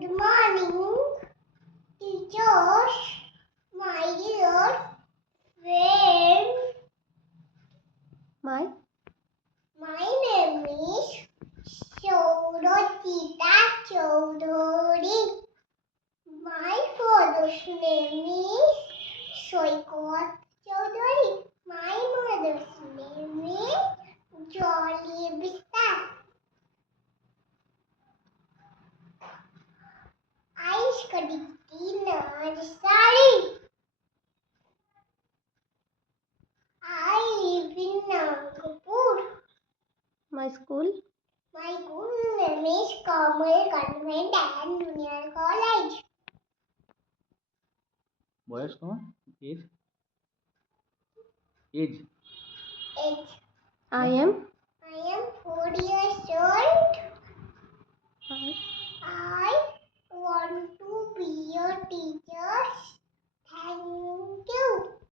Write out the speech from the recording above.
Good morning, teachers, my dear friends. My name is Saurajita Chaudhary. My father's name is Soikot Chaudhary. My mother's name is Jolly Bistar. I study in nursery. I live in Nagpur. My school. My school name is Kamal Convent and Junior College. Boys कौन as Age. I am 4 years old. I I want to be a teacher.